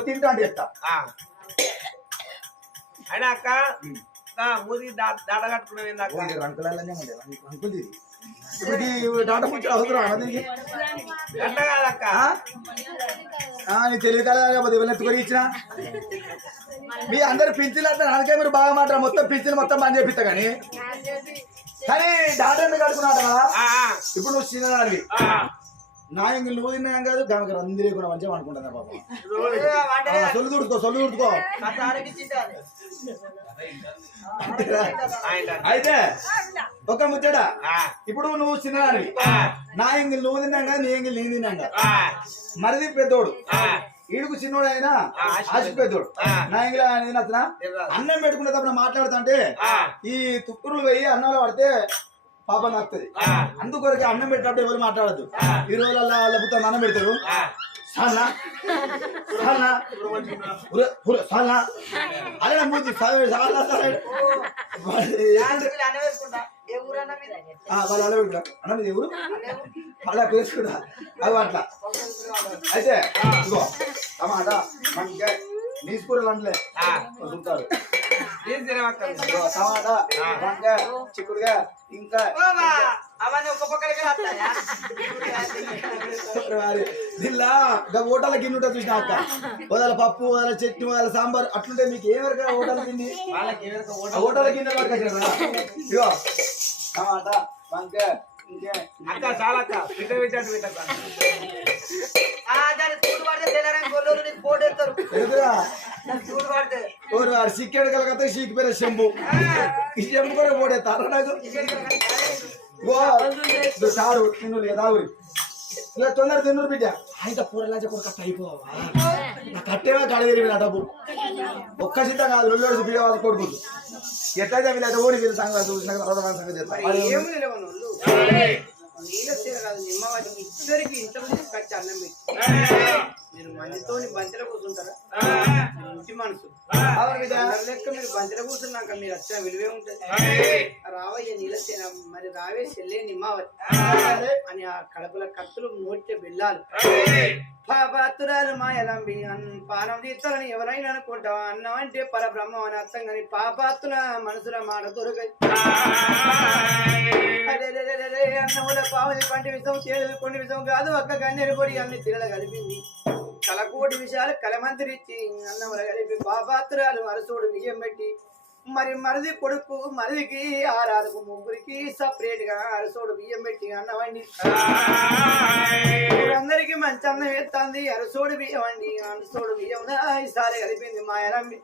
తింటా అంటే చెప్తా. ఆ. అయినా అక్క మూది దాట కట్టుకున్నావు ఏందక్క ఓ, ఇది రంకులాలనే ఉంది, రంకు- రంకులు ఇది. ఇప్పుడు ఈ డాటా ముచ్చట అవసరం అన్నది ఇది? గట్ల కాదక్క. ఆ? ఆ, నీ తెలివి కదా లేకపోతే ఎవరిని ఎత్తుకొని ఇచ్చిన? మీ అందరు పింఛన్లు అంటే నాకే మీరు బాగా మాట మొత్తం పింఛన్లు మొత్తం బంద్ చేపిస్తా కానీ. కానీ డాటా కదా ఆ, ఇప్పుడు నువ్వు చిన్నదానివి. ఆ, నా ఇంక నువ్వు తిన్నా కాదు గమక రంది లేకుండా మంచిగా అనుకుంటున్నా పాప. సొల్లు తుడుచుకో సొల్లు ఆయన. అయితే ఒక ముచ్చట. ఇప్పుడు నువ్వు చిన్నదానివి. నా ఎంగిల్ నువ్వు తిన్నాం కదా నీ ఎంగిల్ నేను తిన్నాం కదా ఆ, మరిది పెద్దోడు. ఆ. ఈడుకు చిన్నోడు అయినా ఆ, ఆశ ఆశ పెద్దోడు. ఆ. నా నచ్చిన తెలియదు. అన్నం పెట్టుకునే తప్పుడు మాట్లాడుతుంటే ఈ తుప్పురులు పోయి అన్నంలో పడితే పాపం ఆ. అందుకొరకు అన్నం పెట్టినప్పుడు ఎవరు మాట్లాడద్దు. ఈ రోజుల్లో వాళ్ళ పుత్తం అన్నం పెడతారు. సానా? సానా? సానా? నా మూతి సాలా వాళ్ళు అలా అన్నం ఎవరు అలా అట్లా. అయితే టమాటా అంటలే. వదులుతారు ఏం తినవక్క ఇగో టమాటా వంకాయ చిక్కుడుగా ఇంకా హోటల్ గిన్నె ఉంటుంది చూసిన అక్క. వదల పప్పు వదల చట్నీ వదల సాంబార్ అట్లుంటే మీకు ఏమరక హోటల్ తిండి వాళ్ళకి ఎవరికి ఆ ఓటు హోటల్ గిన్నె ఇగో టమాటా వంకాయ అక్క చాలా అక్క పిట్ట పెట్టాడు పెట్టక్క ఆ, దాన్ని చూడు పడితే తెల్లరని గొల్లలు నీకు పోటీ ఓరు సిక్కేడు కలకత్తా సీకి పేరు శంభు. ఈ శంభు కూడా పోడేస్తారా నాకు. చారు తిన్ను లేదా ఇలా తొందర తిన్ను బిడ్డ. ఆయన పూరలా చెప్పు కట్ట అయిపోవా? నా కట్టేవా కడగిరి నా డబ్బు? ఒక్క సిద్ధ కాదు రెండు రోజులు బిడ్డ వాళ్ళు ఎట్లయితే వీళ్ళైతే ఊరి వీళ్ళ సంగతి చూసిన తర్వాత మన సంగతి వాళ్ళు. వాటికి ఇద్దరికి ఇంతమంది కట్టి అన్నం పెట్టి. మీరు మందితో బంతిలో కూర్చుంటారా? ఇంటి మనసు. లెక్క మీరు బంతిలో కూర్చున్నాక మీరు వచ్చిన విలువే ఉంటుంది. రావయ్య చీర మరి రావే చెల్లే నిమ్మవతి. అని ఆ కడపల కత్తులు నోటితే వెళ్ళాలి పాపాతురాలు మాయలంబి అన్ పానం తీస్తారని ఎవరైనా అనుకుంటావా? అన్నం అంటే పరబ్రహ్మం అని అర్థం కానీ పాపాత్తుల మనసుల మాట దొరకదు. అన్నముల పావని పంటి విషం చేదు కొన్ని విషం కాదు ఒక్క గన్నెరు పొడి అన్ని తిరల కలిపింది. కలకోటి విషయాలు కలమంతిరిచ్చి అన్నముల కలిపి పాపాత్తురాలు అరసోడు బియ్యం పెట్టి మరి మరిది కొడుకు మరిదికి ఆరాలకు ముగ్గురికి సపరేట్ గా అరసోడు బియ్యం పెట్టి అన్నవండి అందరికి మంచి అన్నం వేస్తుంది అరసోడు బియ్యం అండి అరసోడు బియ్యం ఈసారి కలిపింది మా ఎలంబి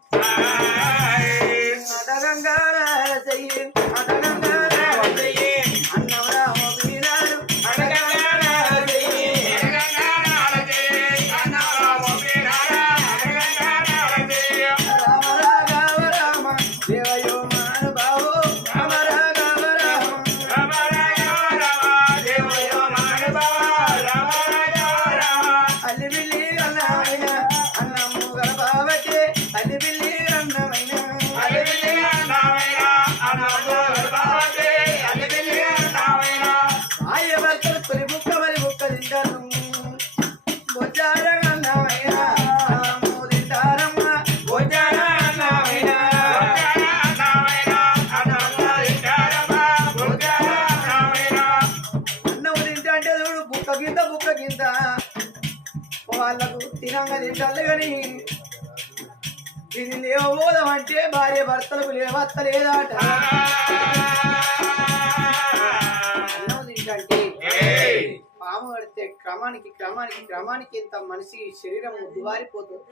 వాళ్ళకు తినంగా తింటారు కానీ ఇది భార్య భర్తలకు లేవత్త లేదాట అన్నం పాము కడితే క్రమానికి క్రమానికి క్రమానికి ఇంత మనిషి శరీరం ముద్దువారిపోతుంది.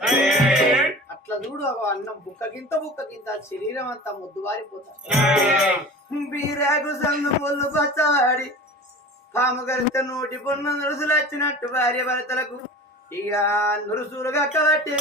అట్లా చూడు అన్నం బుక్కకింత బుక్కకింత శరీరం అంతా ముద్దువారిపోతుంది. బీరాకు సందు పొల్లు పాము గరిత నోటి పొన్న నురుసులు వచ్చినట్టు భార్య భర్తలకు ఇక నురుసులు కక్కబట్టి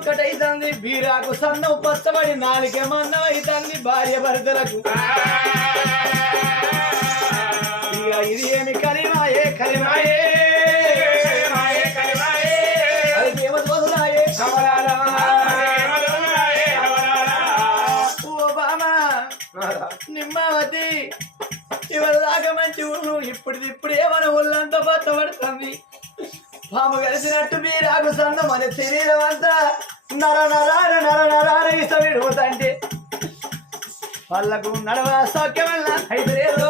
ఒక్కటైతుంది బీరాకు సన్నం పచ్చబడి నాలుగే మన్నం అవుతుంది భార్య భర్తలకు. ఇది ఏమి కలిమాయే కలిమాయే. అది నిమ్మావతి ఇవాళ దాకా మంచి ఊళ్ళు ఇప్పుడు ఇప్పుడు ఏమైనా ఊళ్ళంతా బతపడుతుంది పాము కలిసినట్టు మీరాకు సందం మన శరీరం అంతా. నర నరాన నర ఇష్టం విడుగుతంటే వాళ్ళకు నడవ సౌఖ్యం వల్ల అయితే లేదు.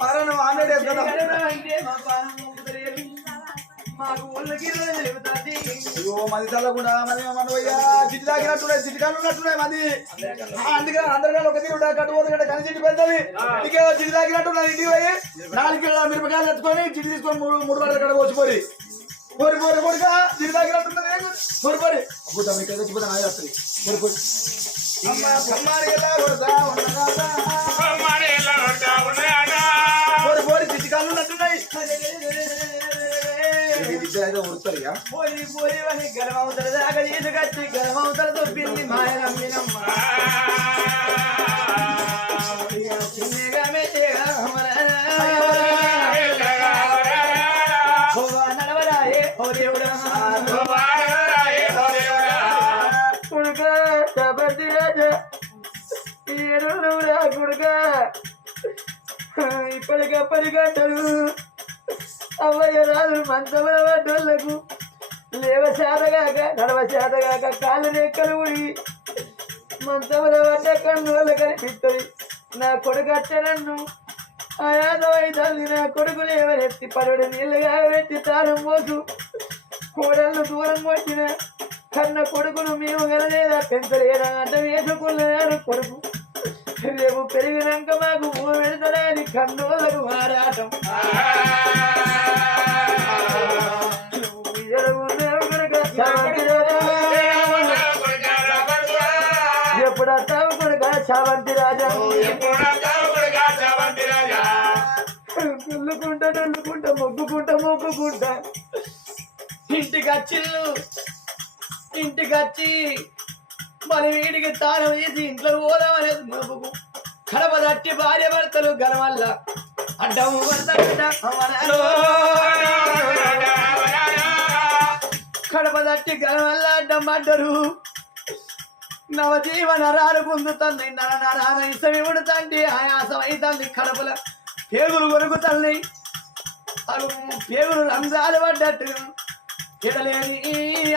మారణ ఆమ్లెట్ వేసుకోదా? అంటే మా మంది చల్లకుండా మరి మన పోయ్యా జిడ్డు తాకినట్టున్నాయి జిడ్డు కాళ్ళు ఉన్నట్టున్నాయి మంది ఆ, అందుకే అందరికీ ఒక తీరు కట్టు పోతుంది కదా కని జిడ్డు పెద్దది ఇంకే జిడ్డు తాకినట్టున్నది ఇంటికి పోయి నాలుగు కిలో మిరపకాయలు తెచ్చుకొని జిడ్డు తీసుకొని మూడు మూడు గంటల కడ వచ్చిపోయి పోరి పోరి పోరిగా జిడ్డు తాకినట్టున్నది పోరి పోరి అబ్బుతా మీకు తెచ్చిపోతా నాది వస్తుంది పోరి పోరి అమ్మ బొమ్మాడికి ఎలా కొడతా ఉండగా ఏదో అయితే ఇక. పోయి పోయి అని గర్భవతల దాకా తీసుకొచ్చి గర్భవతలతో పిల్లి మాయ నమ్మినమ్మ. చిన్నగా నడవరాయే ఓ దేవుడా. కొడుక అవ్వయ్య రాజు మంచముల పడ్డోళ్ళకు లేవ చేతగాక నడవ చేతగాక కాళ్ళు రెక్కలు ఉడి మంచముల పడ్డ కన్నుల కనిపిస్తుంది నా కొడుకు అట్ట నన్ను ఆయాదమై తల్లి నా కొడుకు లేవనెత్తి పడుడు నీళ్ళు కాగబెట్టి తాను మోసు కోడళ్ళు దూరం కొట్టిన కన్న కొడుకును మేము కలలేదా పెంచలేదా? అంట వేసుకున్నాడు కొడుకు. రేపు పెరిగినాక మాకు భూమి పెడతారా అని కన్నోళ్ళకు మారాటం. నల్లుకుంటా మొగ్గుకుంటా మొగ్గుకుంటా ఇంటికి వచ్చిల్లు ఇంటికి వచ్చి మరి వీడికి తాళం వేసి ఇంట్లో పోదామనేది మొగ్గుకు కడప తట్టి భార్య భర్తలు గడవల్ల అడ్డము కడప తట్టి గడవల్ల అడ్డం పడ్డరు. నవజీవన రారు పొందుతుంది నర నరాన ఇసమివుడు తండ్రి ఆయాసం అవుతుంది కడపల పేగులు కొరుకుతుంది అవి పేగులు రంధ్రాలు పడ్డట్టు ఎడలేని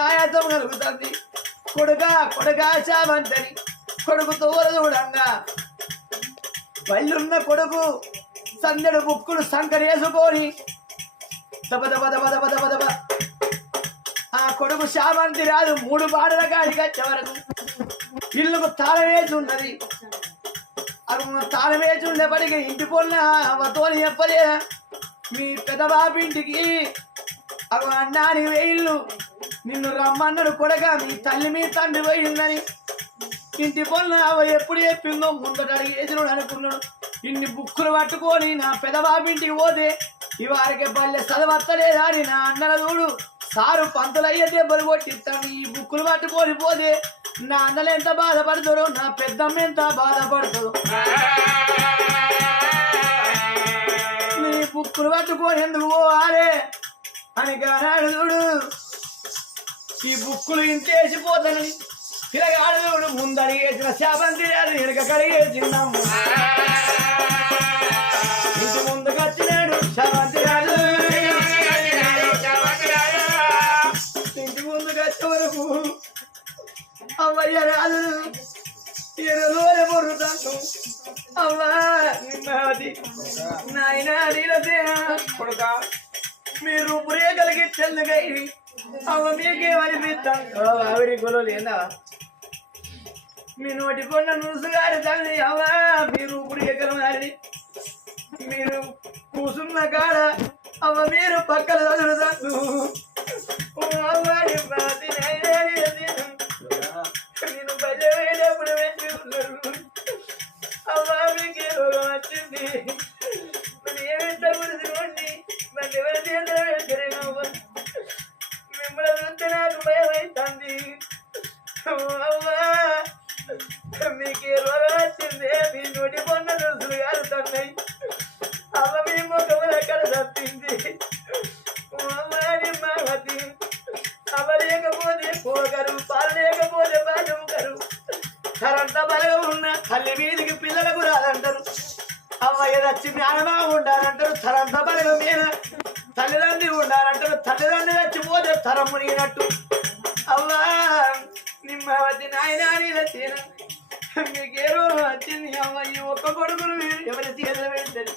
ఆయాసం కలుగుతుంది కొడుక కొడుక చామంతని కొడుకు తోర చూడంగా. బయలున్న కొడుకు సందెడు బుక్కులు సంకరేసుకొని దబ దబ దబ దబ దబ దబ. ఆ కొడుకు శామంతి రాదు మూడు బాడల కాడికి వచ్చే వరకు. ఇల్లుకు తాళం వేసి అవి ఇంటి పొన్న అవతోని చెప్పలే. మీ పెద్ద ఇంటికి అవి అన్నాని వేయిల్లు నిన్ను రమ్మన్నాడు కొడక మీ తల్లి మీ తండ్రి పోయిందని. ఇంటి పొన్న అవ ఎప్పుడు చెప్పిందో ముందట అడిగేసి అనుకున్నాడు. ఇన్ని బుక్కులు పట్టుకొని నా పెద్ద ఇంటికి పోతే ఇవారికి పల్లె చదవత్తలేదా అని నా అన్నల చూడు. సారు పంతులయ్యే దెబ్బలు కొట్టిస్తాను ఈ బుక్కులు పట్టుకొని పోతే నా అన్నలు ఎంత బాధపడతారు? నా పెద్దమ్మ ఎంత బాధపడతారు? మీ బుక్కులు పట్టుకొని ఎందుకు పోవాలే? అని గానాడు చూడు. ఈ బుక్కులు ఇంతేసిపోతానని పిల్లగాడు చూడు. ముందడిగేసిన శాపంతి వెనక కడిగేసిందమ్మ. అవ్వయ్య రాదు ఎరులోనే పొరుతాను అవ్వా నిమ్మది నాయన నీలతే కొడుక మీరు ఊరేగలిగి చెల్లుగై అవ్వ మీకేమనిపిస్తాను ఆవిరి గొలు లేదా మీ నోటి కొన్న నుసుగారి తల్లి అవ్వా మీరు ఊరేగలు మీరు కూసున్న కాడ అవ్వ మీరు పక్కన చదువుతాను భవతి నాయనా మీకేమో వచ్చింది అమ్మ ఈ ఒక్క కొడుకును ఎవరి చేతులు పెడతారు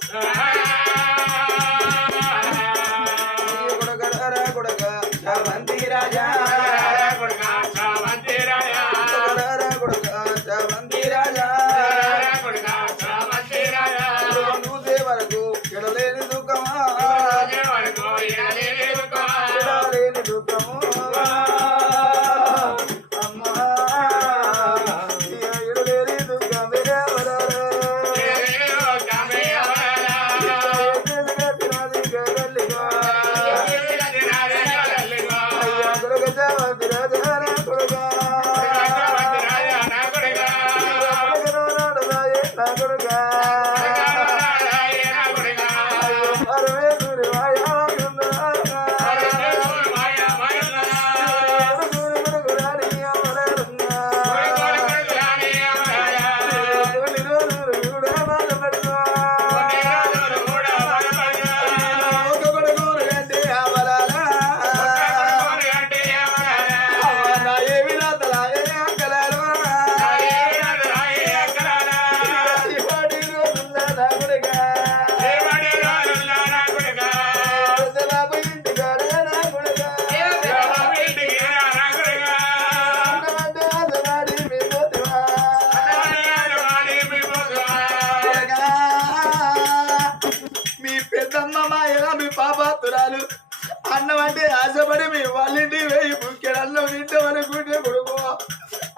అన్నం అంటే ఆశపడి మీ వాళ్ళింటి వేయి ముఖ్యం అన్నం తింటాం అనుకుంటే కొడుకు.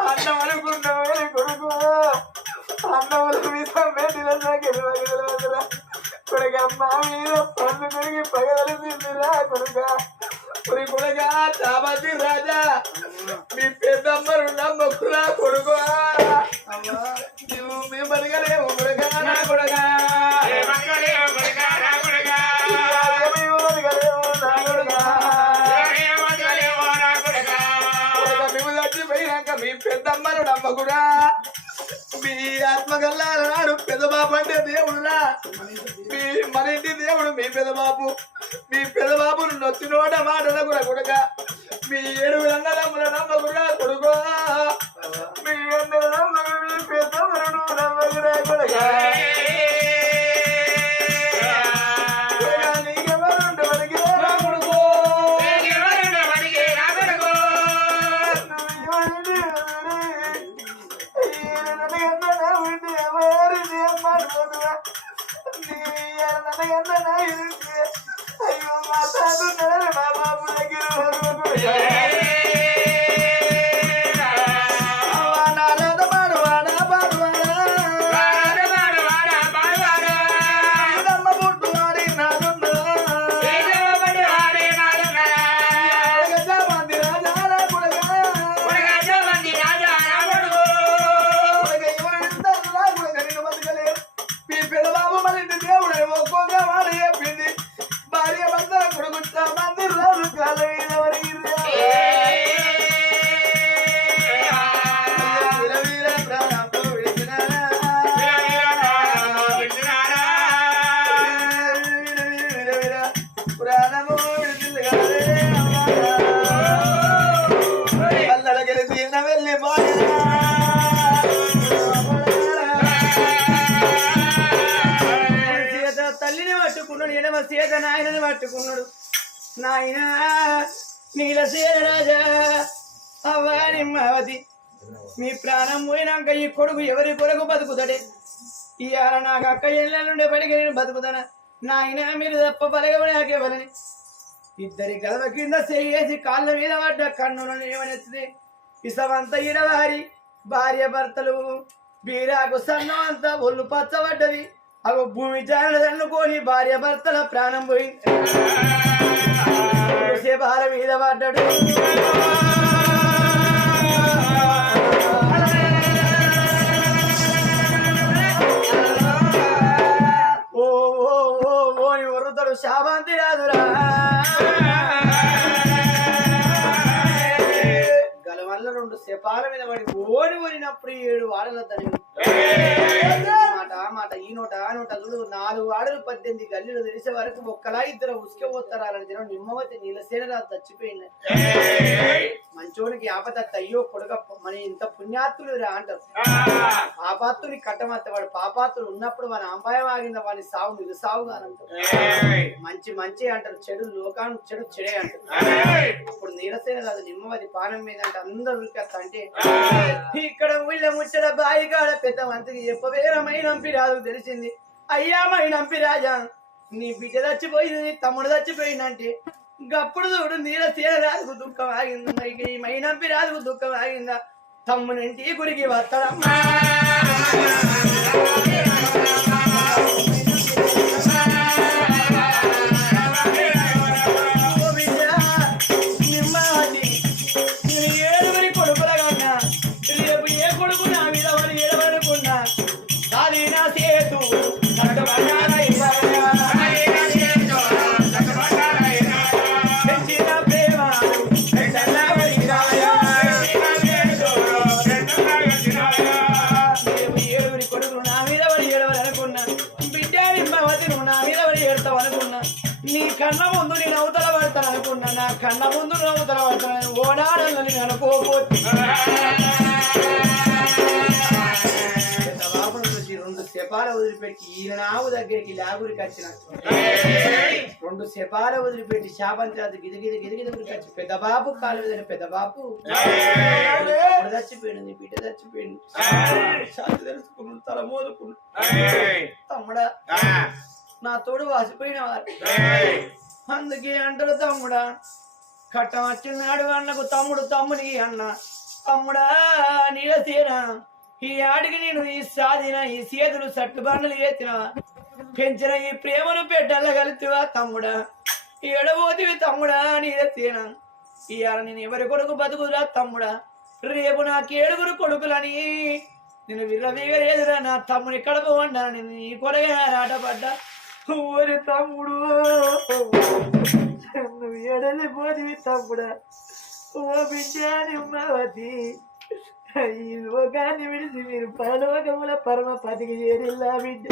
అన్నం అనుకున్నావు కొడుకు. అన్నం మీద కొడుకమ్మ మీద పళ్ళు పెరిగి పగలసిందిరా కొడుక. మరి కొడుక రాజా. మీ పెద్దమ్మ రెండమ్మ కొడుకు. ఆత్మగల్లాడు పెదబాబు అంటే దేవుడురా. మీ మన ఇంటి దేవుడు మీ పెదబాబు మీ పెదబాబును నొచ్చినోట మాటలకు కొడుక మీ ఏడు అన్నదమ్ముల నమ్మకుడా కొడుకో మీ అన్నదమ్ములు మీ పెద్ద నమ్మకురా పట్టుకున్నాడు ఎడమ సీత నాయనని పట్టుకున్నాడు. నాయన నీల రాజా అవ్వని మావతి మీ ప్రాణం పోయినాక ఈ కొడుకు ఎవరి కొరకు బతుకుతాడే? ఇవాళ నాకు అక్క ఎళ్ళ నుండి పడికి నేను బతుకుతానా? నాయన మీరు తప్ప పలగబడి నాకెవరని? ఇద్దరి గదవ కింద చేసి కాళ్ళ మీద పడ్డ కన్నులను ఏమనెత్తింది ఇసవంత ఇడవారి భార్య భర్తలు బీరాకు సన్నం అంతా ఒళ్ళు పచ్చబడ్డది. అవి భూమి జానదన్నుకొని భార్య భర్తల ప్రాణం పోయింది భార మీద పడ్డాడు ఓ ఓ ఓ ఓని వరుతాడు శామంతి రాదురా. గలవల్ల రెండు శపాల మీద పడి ఓని ఓనినప్పుడు ఏడు వాడల తల్లి మాట ఆ మాట ఈ నోట ఆ నోట చూడు నాలుగు వాడలు పద్దెనిమిది గల్లీలు తెలిసే వరకు ఒక్కలా ఇద్దరు ఉసుకే జనం నిమ్మవతి నీలసేన రాదు చచ్చిపోయింది. మంచోనికి ఆపదత్త అయ్యో కొడుక మన ఇంత పుణ్యాత్తులు రా అంటారు. పాపాత్తుని కట్టమత్త వాడు పాపాత్తులు ఉన్నప్పుడు మన అంబాయం ఆగిందా వాని సావు సావు కానంటారు మంచి మంచి అంటారు చెడు లోకాన్ని చెడు చెడే అంటారు. ఇప్పుడు నీరసేన రాదు నిమ్మవది పానం మీద అంటే అందరూ ఉరికేస్తా అంటే ఇక్కడ ఊళ్ళ ముచ్చట బాయి కాడ పెద్ద మంత్రికి చెప్పవే మైనంపి రాదు తెలిసింది. అయ్యా మైనంపి రాజా నీ బిడ్డ చచ్చిపోయింది తమ్ముడు చచ్చిపోయిందంటే గప్పుడు చూడు నీరసేన రాజుకు దుఃఖం ఆగిందా. ఇక ఈ మైనంపి రాజుకు దుఃఖం ఆగిందా? తమ్మునింటి గురికి వస్తాడమ్మా చూసి రెండు శపాల వదిలిపెట్టి ఈయన నావు దగ్గరికి లాగురికి వచ్చిన రెండు శపాల వదిలిపెట్టి శాపంతి గిదిగిది గిదిగిది ఊరికి వచ్చి పెద్ద బాబు కాలు మీద పెద్ద బాబు. తమ్ముడు చచ్చిపోయింది బిడ్డ చచ్చిపోయింది. శాంతి తెలుసుకున్నాడు తల మోదుకున్నాడు. తమ్ముడా నా తోడు వాసిపోయిన వారు. అందుకే అంటాడు తమ్ముడా కట్టం వచ్చినాడు అన్నకు తమ్ముడు తమ్ముని అన్న. తమ్ముడా నీలసేన ఈ ఆడికి నేను ఈ సాధిన ఈ చేతులు సట్టుబండలు ఎత్తిన. పెంచిన ఈ ప్రేమను పెట్టల్ల కలితివా తమ్ముడా. ఎడబోతివి తమ్ముడా నీలసేన ఇవాళ నేను ఎవరి కొడుకు బతుకురా తమ్ముడా? రేపు నాకు ఏడుగురు కొడుకులని. నేను విర్రవీగలేదురా నా తమ్ముని కడప వండా నేను నీ కొరగా రాటపడ్డా ఊరి తమ్ముడు. నువ్వు ఎడలి పోతివి తమ్ముడా. ఓ బిడ్డ నిమ్మవతి ఈ లోకాన్ని విడిచి మీరు పరలోకముల పరమ పతికి చేరిల్లా బిడ్డ.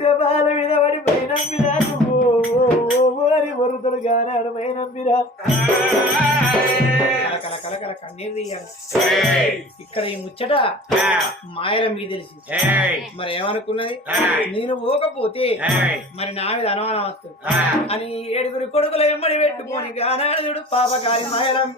శబాల మీద పడి మైనంపిరా నువ్వు అని వరుతుడు కల కల కన్నీరు తీయాలి. ఇక్కడ ఈ ముచ్చట మాయల మీకు తెలిసింది. మరి ఏమనుకున్నది? నేను పోకపోతే మరి నా మీద అనుమానం వస్తుంది. అని ఏడుగురు కొడుకుల ఎమ్మడి పెట్టుకొని గానాడుడు పాపకారి మాయలం.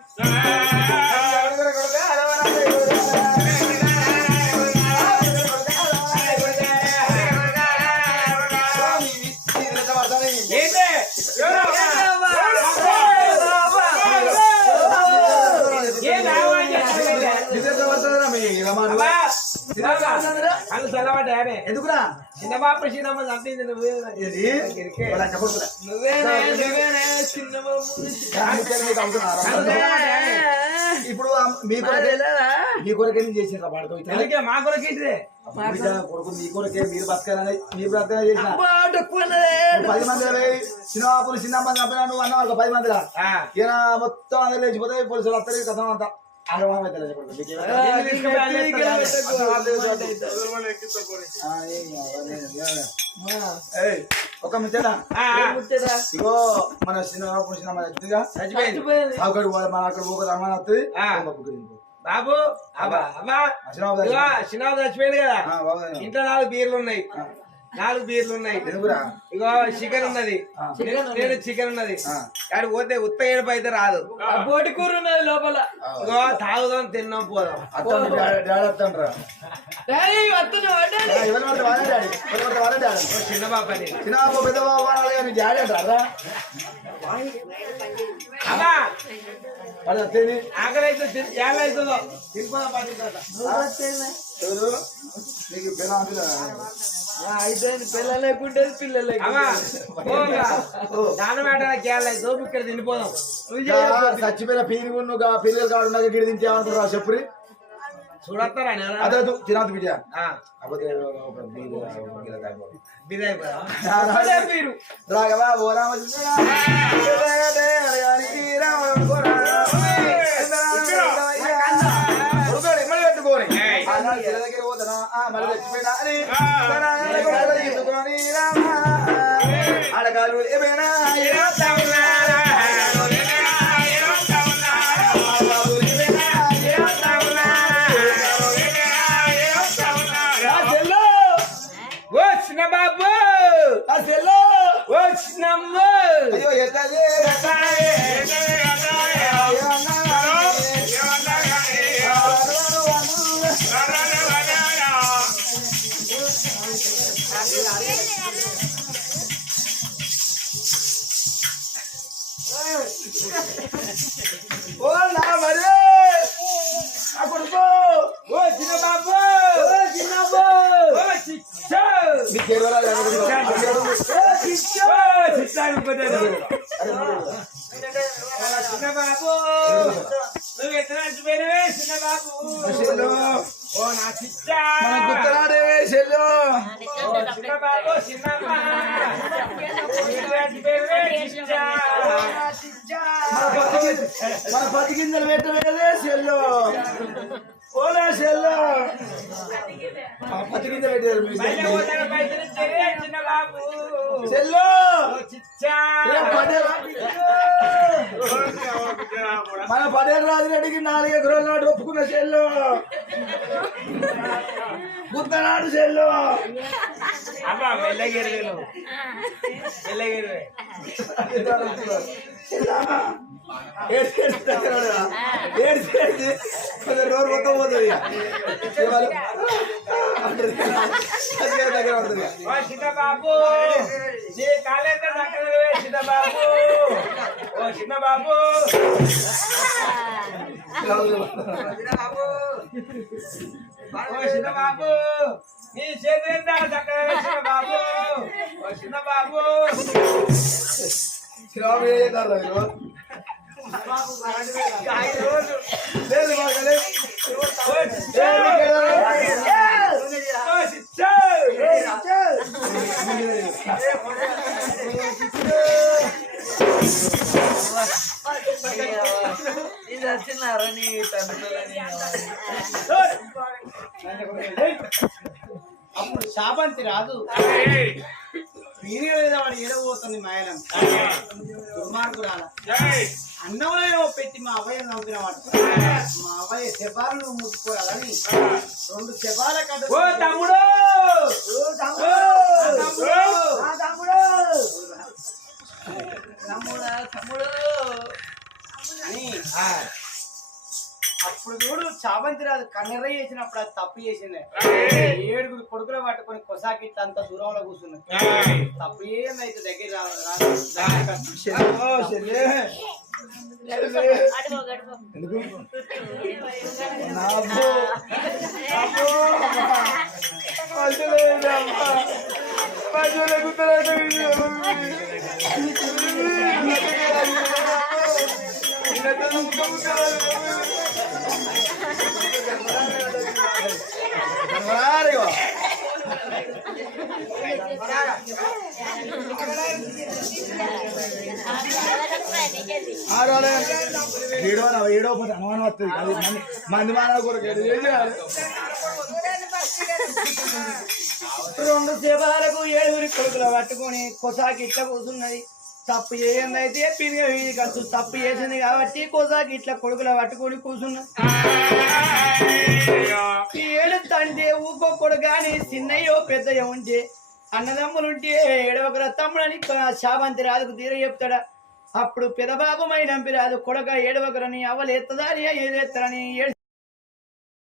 ఎందుకురా? చిన్న బాబు చిన్నమ్మ చంపింది నువ్వే? ఇప్పుడు మీ కొరకే మీ కొరకే చేసిన మా కొరకేంటిదే కొడుకు మీ కొరకే మీరు బతకాలని మీరు బతకాలని చేసిన. పది మంది చిన్నబాబులు చిన్న మంది చంపినా నువ్వు అన్న వాళ్ళకి పది మందిరా? ఈయన మొత్తం అందరూ లేచిపోతే పోలీసులు వస్తారు కథం అంతా. ఒక ముచ్చట ఇగో మన చిన్న వచ్చిందిగా చచ్చిపోయింది అక్కడ మన అక్కడ పోతే అమ్మ వస్తుంది ఆ. బాబు అబ్బా అబ్బా చిన్నబాబు చచ్చిపోయింది కదా. ఇంట్లో నాలుగు బీర్లు ఉన్నాయి నాలుగు బీర్లు ఉన్నాయి. ఇగో చికెన్ ఉన్నది. నేను- చికెన్ ఉన్నది. ఆడు పోతే ఉత్త ఏడుపు అయితే రాదు. బోటి కూర ఉన్నది లోపల. ఇగో తాగుదాం తిన్నాం పోదాం. వాళ్ళే డాడీ ఓ చిన్న చిన్న బాబు పెద్ద బాబు కానీ డాడీ అంటారా? అమ్మా. వాడు వస్తేనే. ఆకలి అయితే తిని- ఏళ్ళ అవుతుందో తినిపోదాం పది ఎవరు? నీకు అయితే పిల్లలు లేకుంటే పిల్లలు అమ్మా పోగా. దాని మాట కేళ్ళ అవుతుంది ఇక్కడ తినిపోదాం. చచ్చిపోయిన పీరి నువ్వు పిల్లలు కాడు గిడి దించి ఏమంటారు చెప్పురి? చూడొస్తారా నేను? అదే ఆ, కాకపోతే ఒక బీరు, ఒక గిన్నె తాగిపో. బిజీ అయిపోయావా? ఏమైనా మన పత్తి గింజలు పెట్టలేదే చెల్లు ఓలా చెల్లు. ఆ పత్తి గింజలు పెట్టారు మీ బయట పోతాను బయట నుంచి చిన్న బాబు చెల్లు ఓ చిచ్చా ఏ పటేల్ మన పటేల్ రాజురెడ్డికి నాలుగు ఎకరాల నాటు ఒప్పుకున్న చెల్లు. గుత్తనాడు చెల్లు. నోరు మొత్తం పోతుంది దగ్గర బాబు చిన్న బాబు చిన్న బాబు ఓ చిన్న బాబు నీ చేతి బాబు చిన్న బాబు. లేదు వచ్చినారా నీ అప్పుడు శాపంతి రాదు. వీణి వాడు ఏడబోతుంది మాయలం. దుర్మార్గురాల అన్నంలో పెట్టి మా అవ్వయ్య నవ్వుకున్న వాడు మా అవ్వయ్య శబాలు నువ్వు ముట్టుకోవాలని రెండు శబాల ఓ తమ్ముడు! తమ్ముడు! తమ్ముడు! అని అప్పుడు చూడు చాబంతి రాదు కన్నెర్ర చేసినప్పుడు అది తప్పు చేసింది ఏడుగురు కొడుకులు పట్టుకొని కొసాకిట్ అంత దూరంలో కూర్చున్నది తప్పు ఏమైతే దగ్గర రా- రాదు. ఓ, ఏడో ఏడవనా, ఏడవకపోతే అనుమానం వస్తుంది అది మంది- మంది మానవ కొరకు ఏడు చేయాలి రెండు సేపలకు ఏడుగురి కొడుకులు పట్టుకొని కొసాకి ఇట్లా కూర్చున్నది. తప్పు ఏందైతే పిరిగా ఖర్చు. తప్పు చేసింది కాబట్టి కోసాకి ఇట్లా కొడుకులు పట్టుకొని కూర్చున్నా. ఏడు తండ్రి ఊకో కొడుకు కానీ చిన్నయ్యో పెద్దయ్యో ఉంటే అన్నదమ్ములుంటే ఏడవకర తమ్ముడని శావంతి రాదుకు తీర చెప్తాడా? అప్పుడు పెదబాబు మైనంపి రాదు కొడక ఏడవకరని అవలేత్తదని ఏదేత్తరని ఏడు